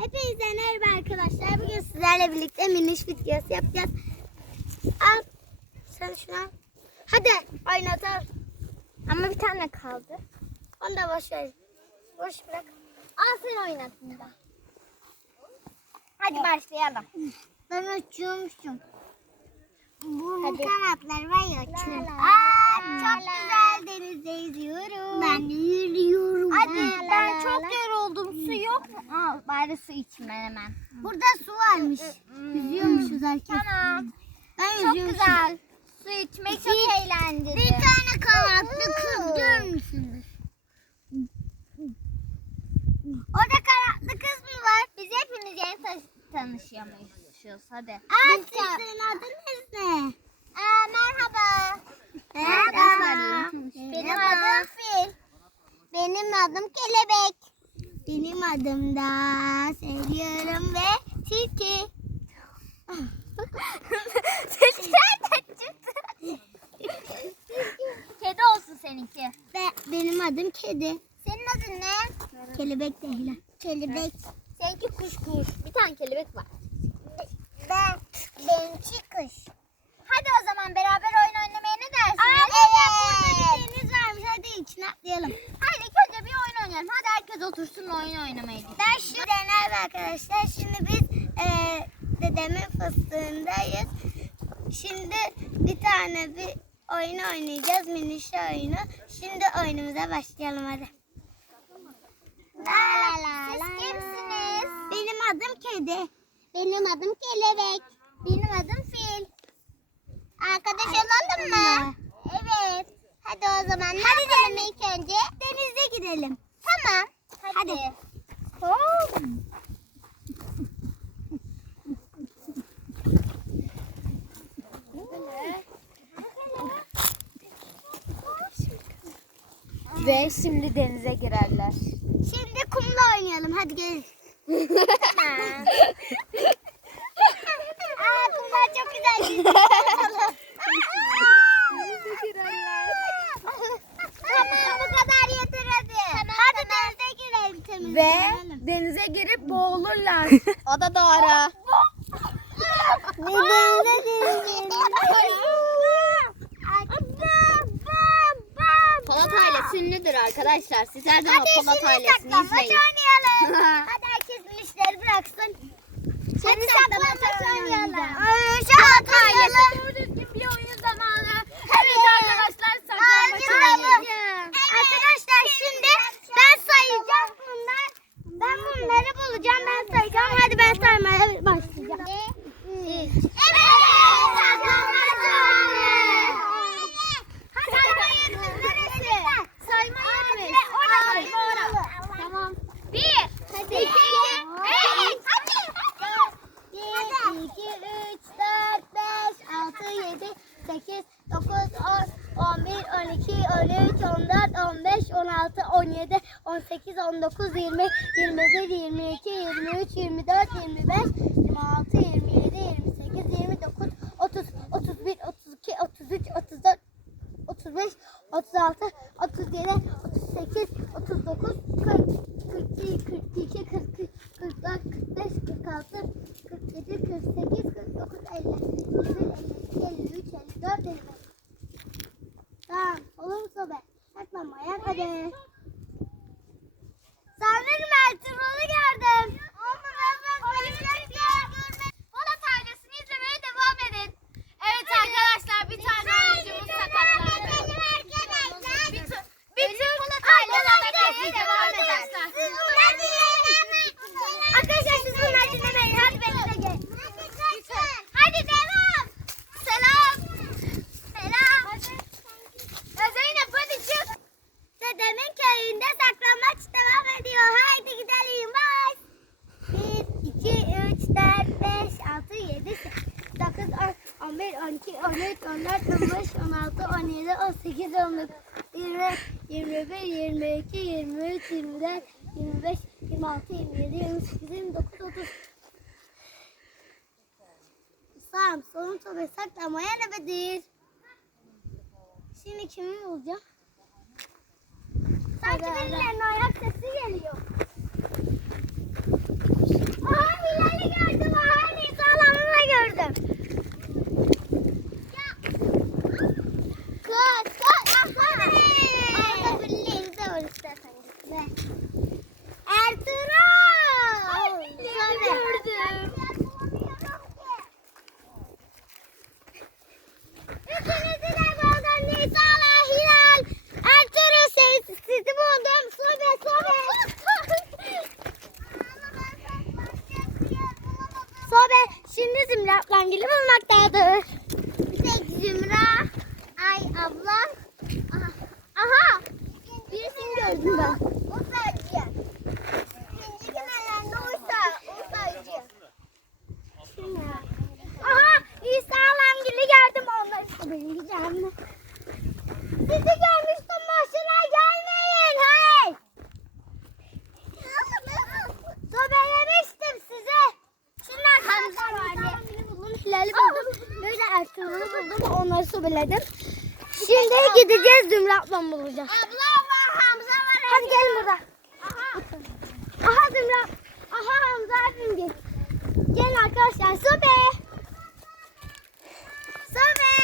Hepinize merhaba arkadaşlar. Bugün sizlerle birlikte miniş videosu yapacağız. Al. Sen şunu al. Hadi oynatalım. Ama bir tane kaldı. Onu da boş ver. Boş bırak. Al sen oynat bunu da. Hadi başlayalım. Ben uçuyormuşum. Bu Hadi. kanatlar var ya Aa, çok güzel denizde yüzüyorum. Ben de yürüyorum. Hadi La la ben la çok la. yoruldum. Su yok mu? Al bari su içme hemen. Burada su varmış. Yüzüyormuşuz herkes. Tamam. Ben Çok yüzüyormuşum. güzel. Su içmek çok eğlenceli. Bir tane kanatlı kız görmüşsündür. Orada kanatlı kız mı var? Biz hepimiz yeni ta- tanışıyormuşuz. Hadi. Aa, sizin adınız ne? Aa, merhaba. Merhaba. Benim adım Fil. Benim adım Kelebek. Benim adım da seviyorum ve Tilki. Senin nereden çıktı? Kedi olsun seninki. Ve benim adım Kedi. Senin adın ne? Kelebek değil. Kelebek. Seninki kuş kuş. Bir tane kelebek var. Ben, benimki kuş. Hadi o zaman beraber oyun oynamaya ne dersiniz? Aa, burada bir deniz varmış. Hadi içine atlayalım. Hadi ilk önce bir oyun oynayalım. Hadi herkes otursun oyun oynamaya. Ben şu dener arkadaşlar. Şimdi biz eee dedemin fıstığındayız. Şimdi bir tane bir oyun oynayacağız. Minişi oyunu. Şimdi oyunumuza başlayalım hadi. La la Siz kimsiniz? Benim adım Kedi. Benim adım Kelebek. Benim adım Fil. Arkadaş olalım mı? Evet. Hadi o zaman ne yapalım ilk önce? Denize gidelim. Tamam. Hadi. Hadi. Ve şimdi denize girerler. Şimdi kumla oynayalım. Hadi gelin. Tamam. Aa kumlar çok güzel. tamam bu kadar yeter hadi. hadi denize girelim temizleyelim. Ve denize girip boğulurlar. O da doğru. Polat ailesi ünlüdür arkadaşlar. Siz her zaman Hadi Polat ailesini izleyin. oynayalım. Hadi herkes işleri bıraksın. Hadi saklambaç oynayalım. Şahat Ailesi doğru düzgün bir oyun zamanı. Evet arkadaşlar saklambaç oynayacağız. Arkadaşlar şimdi ben sayacağım bunlar. Ben bunları bulacağım. Ben sayacağım. Hadi ben saymaya başlayacağım. Evet. saklambaç Sayma yerimiz neresi? Sayma yerimiz. Orası. Sayma orası. Tamam. Bir. Hadi. İki. Üç. Hadi. 1, 2, 3, 4, 5, 6, 7, 8, 9, 10, 11, 12, 13, 14, 15, 16, 17, 18, 19, 20, 21, 22, 23, 24, 25, 26, 27, 28, 29, 30, 31, 32, 33, 34, 35, 36, 37, 38, 39, 40, 41, 42, 43, 44, 45, 46, 47, 48, 49, 50, 51, 13, 14, 15, 16, 17, 18, 19, 20, 21, 22, 23, 24, 25, 26, 27, 28, 29, 30. Sağım solum sobe saklamaya nebedir. Şimdi kimi bulacağım? Sanki birilerinin ayak sesi geliyor. Sobe şimdi Zümra ablamgili bulmaktadır. Bir tek Zümra. Ay ablam. Aha. Aha. Birisini gördüm ben. Buldum. Onları sobeledim. Şimdi gideceğiz Zümra ablam bulacağız. Abla var Hamza var. Hadi gelin burada. Aha Zümra. Aha Hamza abim gel. Gelin arkadaşlar. Sobe. Sobe. Sobe.